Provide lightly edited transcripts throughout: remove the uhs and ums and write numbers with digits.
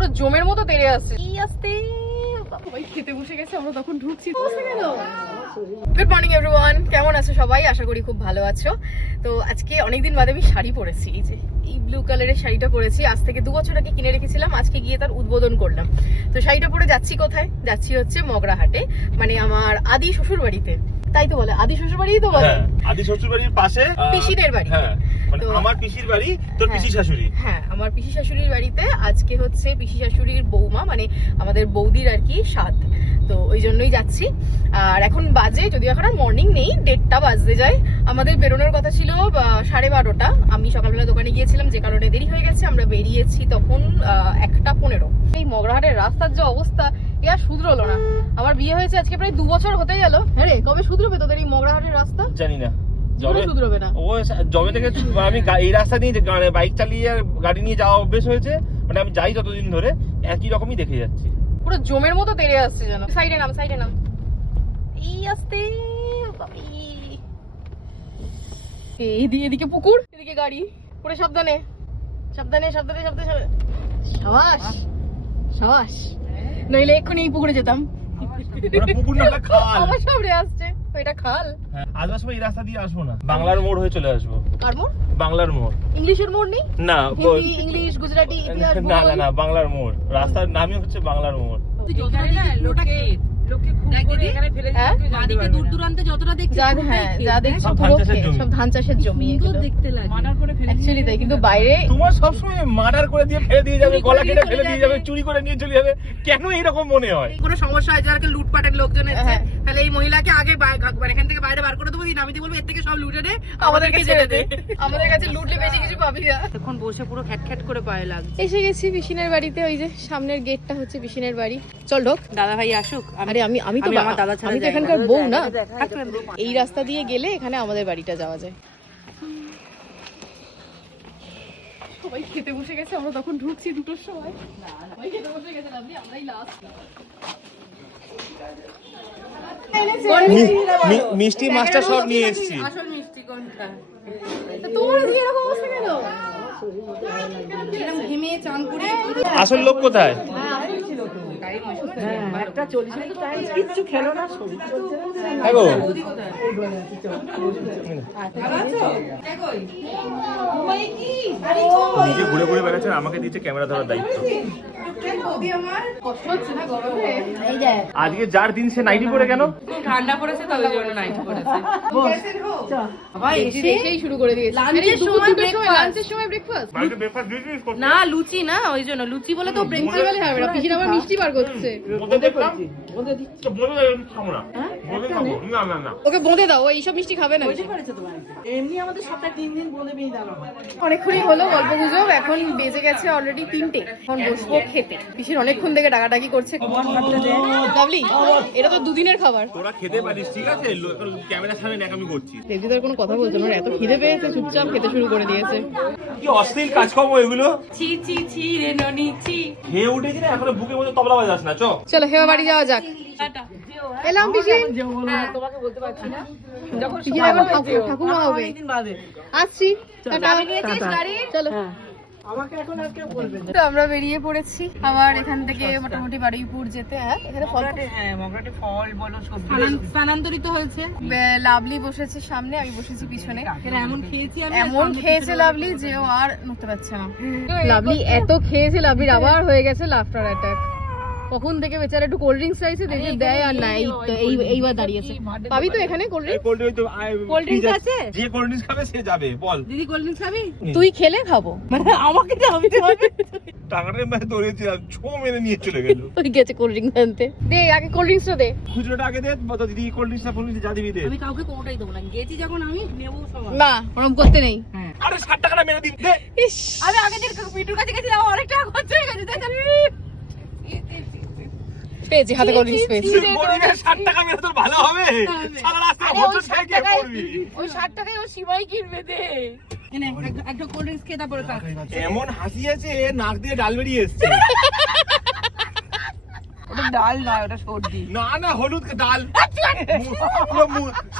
পুরো জমের মতো তেড়ে আসছে। কি আসতে সবাই খেতে বসে গেছে, আমরা তখন ঢুকছি। গুড মর্নিং এভরিওয়ান, কেমন আছো সবাই? আশা করি খুব ভালো আছো। তো আজকে অনেকদিন বাদে আমি শাড়ি পরেছি, এই যে এই ব্লু কালারের শাড়িটা পরেছি। আজ থেকে 2 বছর আগে কিনে রেখেছিলাম, আজকে গিয়ে তার উদ্বোধন করলাম। তো শাড়িটা পরে যাচ্ছি কোথায়? যাচ্ছি হচ্ছে মগরাহাটে, মানে আমার আদি শ্বশুর বাড়িতে। তাই তো বলে, আদি শ্বশুর বাড়িই তো বলে। আদি শ্বশুর বাড়ির পাশে পিসিদের বাড়ি। হ্যাঁ, মানে আমার পিসির বাড়ি, তোর পিসি শাশুড়ি। হ্যাঁ, আমার পিসি শাশুড়ির বাড়িতে আজকে হচ্ছে পিসি শাশুড়ির বৌমা, মানে আমাদের বৌদির আর কি সাধ। তো ওই জন্যই যাচ্ছি। আর এখন বাজে, যদিও এখন আর মর্নিং নেই, 1:30 বাজতে যায়। আমাদের বেরোনোর কথা ছিল 12:30। আমি সকালবেলা দোকানে গিয়েছিলাম, যে কারণে দেরি হয়ে গেছে। আমরা বেরিয়েছি তখন 1:15। এই মগরাহাটের রাস্তার যে অবস্থা, এ আর শুধরোলো না। আমার বিয়ে হয়েছে আজকে প্রায় 2 বছর হতে গেল। হ্যাঁ রে, কবে শুধরোবে তোদের এই মগরাহাটের রাস্তা? জানি না, শুধরোবে না। ও জবে থেকে আমি এই রাস্তা দিয়ে বাইক চালিয়ে আর গাড়ি নিয়ে যাওয়া অভ্যেস হয়েছে। মানে আমি যাই যতদিন ধরে একই রকমই দেখে যাচ্ছি, পুরো জমের মতো তেড়ে আসছে যেন। সাইডে নাম, সাইডে নাম। এই আসতে এদিকে পুকুর, এদিকে গাড়ি। পুরো সাবধানে সাবধানে সাবধানে সাবধানে। সাবাস সাবাস, নইলে এক্ষুনি এই পুকুরে যেতাম। পুকুর না খাল। আমার সামনে আসছে, এটা খাল। আজ আসবো এই রাস্তা দিয়ে, আসবো না, বাংলার মোড় হয়ে চলে আসবো। কার মোড়? বাংলার মোড়। ইংলিশের মোড় নেই? না, হিন্দি, ইংলিশ, গুজরাটি, ইতিহাস, না না না, বাংলার মোড়। রাস্তার নামই হচ্ছে বাংলার মোড়। ধান চাষের জমি, অ্যাকচুয়ালি তাই। কিন্তু বাইরে তোমার সবসময় মার্ডার করে দিয়ে ফেলে দিয়ে যাবে, গলা কেটে ফেলে দিয়ে যাবে, চুরি করে নিয়ে চলে যাবে, কেন এইরকম মনে হয়? কোনো সমস্যা হয়, যারা লুটপাটের লোকজন এসেছে, তাহলে এই মহিলাকে আগে এখান থেকে বাইরে বার করে দেবো, দিন আমি বলবো এর থেকে সব লুটে দে, আমাদেরকে ছেড়ে দে। আমাদের কাছে লুটলে বেশি কিছু পাবি না। এখন বসে পুরো খ্যাট করে পায়ে লাগছে। এসে গেছি পিসিনের বাড়িতে। ওই যে সামনের গেটটা হচ্ছে পিসিনের বাড়ি। চল ঢোক। দাদা ভাই আসুক। আরে আমি তো আমার দাদা ছাড়া আমি তো এখানকার বউ না। এই রাস্তা দিয়ে গেলে এখানে আমাদের বাড়িটা যাওয়া যায়। সবাই খেতে বসে গেছে, আমরা তখন ঢুকছি 2টোর সময়। সবাই খেতে বসে গেছে, আমরাই লাস্ট। মিষ্টি মাছটা সব নিয়ে এসেছি। আসল মিষ্টি কোনটা? তোমার এরকম অবস্থা কেন? এরকম ঘেমে চান করে আসল লোক কোথায়? একটা 40 মিনিট টাইম কিচ্ছু খেলো না, শরীর চলছে না। হ্যাঁ গো, নিজে ঘুরে ঘুরে বেড়াচ্ছে, আমাকে দিয়েছে ক্যামেরা ধরার দায়িত্ব। আজকে যার দিন সে নাইটি পরে কেন? ঠান্ডা পড়েছে তো, ওই জন্য নাইটি পড়েছে। ভাই এসেই শুরু করে দিয়েছে। লাঞ্চের সময় ব্রেকফাস্ট বাড়িতে ব্রেকফাস্ট দিয়েছিস? না লুচি না, ওই জন্য লুচি বলে তো ব্রেকফাস্ট বলে হবে না। পিসির আবার মিষ্টি বার করছে। বলতে দেখলাম, বলতে খাবো না, বলতে খাবো না। না না, ওকে বোঁদে দাও, ও এইসব মিষ্টি খাবে না। এমনি আমাদের সপ্তাহে 3 দিন বলে বেরিয়ে দাও। অনেকক্ষণই হলো গল্প গুজব, এখন বেজে গেছে অলরেডি 3টে। এখন বসবো খেতে। পিসির অনেকক্ষণ থেকে ডাকাডাকি করছে। লাভলি, এটা তো 2 দিনের খাবার। তোরা খেতে পারিস, ঠিক আছে? ক্যামেরার সামনে ন্যাকামি করছিস। দেবজিদার কোনো কথা বলছে না, এত খিদে পেয়েছে, চুপচাপ খেতে শুরু করে দিয়েছে। কি অশ্লীল কাজকর্ম এগুলো! ছি ছি ছি রে ননি ছি। খেয়ে উঠেছি না, এখনো বুকের মধ্যে তবলা বাজাস না। চলো হেওয়া বাড়ি যাওয়া যাক। এলাম পিসি। তোমাকে বলতে পারছি না, যখন পিসির এখন ঠাকুমা হবে। আসছি, টাটা। চলো। তো আমরা বেরিয়ে পড়েছি আবার এখান থেকে মোটামুটি বারুইপুর যেতে। এখানে মগরাটে ফল বলো, সবজি স্থানান্তরিত হয়েছে। লাভলি বসেছে সামনে, আমি বসেছি পিছনে। এমন খেয়েছি আমি, এমন খেয়েছে লাভলি যে ও আর নড়তে পারছে না। লাভলি এত খেয়েছে, লাভলির আবার হয়ে গেছে লাফটার অ্যাটাক। কখন থেকে বেচারা একটু কোল্ড ড্রিঙ্কস চাইছে, দেখে দেয় আর নাই। এইবার দাঁড়িয়েছে। পাবি তো এখানে কোল্ড ড্রিঙ্কস আছে? যে কোল্ড ড্রিঙ্কস খাবে সে যাবে। বল দিদি কোল্ড ড্রিঙ্কস খাবি? তুই খেলে খাবো, মানে আমাকে দাবি হবে। টাকাটা মানে ধরেছিলাম, ছো মেরে নিয়ে চলে গেল। তুই গেছে কোল্ড ড্রিঙ্কস আনতে। দে আগে কোল্ড ড্রিঙ্কসটা দে। খুচরোটা আগে দে, দিদি কোল্ড ড্রিঙ্কসটা ফোন যা দিবি দে। আমি কাউকে কোনোটাই দেবো না, গেছি যখন আমি নেবো সব। না, ওরকম করতে নেই। আরে 60 টাকাটা মেরে দিবি দে। ইস, আমি আগে যে পিটুর কাছে গেছিলাম, অনেক টাকা খরচ হয়ে গেছে। পেয়েছি, হাতে কোল্ড ড্রিঙ্কস পেয়েছি। গরিবের 60 টাকা মেরে তোর ভালো হবে? সারা রাস্তায় হোঁচট খেয়ে খেয়ে পড়বি। ওই 60 টাকায় ও সিমাই কিনবে দে। এনে একটা কোল্ড ড্রিঙ্কস খেয়ে তারপরে কাজ। এমন হাসিয়েছে, নাক দিয়ে ডাল বেরিয়ে এসছে। ওটা ডাল নয়, ওটা সর্দি। না না, হলুদ ডাল।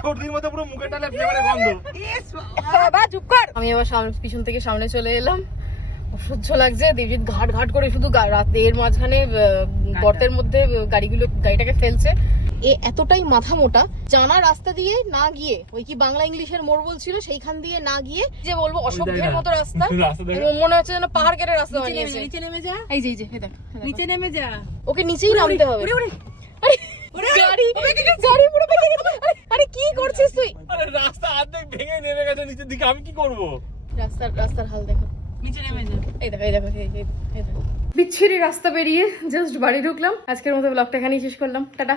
সর্দির মধ্যে পুরো মুখে ডালের ফ্লেভারের গন্ধ। বাবা চুপ কর। আমি আবার পিছন থেকে সামনে চলে এলাম। অসহ্য লাগছে। দেবজিৎ ঘাট ঘাট করে শুধু রাতের মাঝখানে গর্তের মধ্যে গাড়িটাকে ফেলছে। এ এতটাই মাথা মোটা, জানা রাস্তা দিয়ে না গিয়ে, ওই কি বাংলা ইংলিশের মোড় বলছিল সেইখান দিয়ে না গিয়ে, যে বলবো অসভ্যের মতো রাস্তা, মনে হচ্ছে যেন পাহাড় কেটে রাস্তা বানিয়েছে। নিচে নেমে যা, এই যে দেখ, নিচে নেমে যা, ওকে নিচেই নামতে হবে। আরে গাড়ি পুরো বেঁকে গেছে। আরে কি করছিস তুই? আরে রাস্তা অর্ধেক ভেঙে নেমে গেছে নিচের দিকে, আমি কি করব? রাস্তার হাল দেখো, নিচে নেমে যা। এই দেখো বিচ্ছিরি রাস্তা পেরিয়ে জাস্ট বাড়ি ঢুকলাম। আজকের মতো ব্লগটা এখানেই শেষ করলাম, টাটা।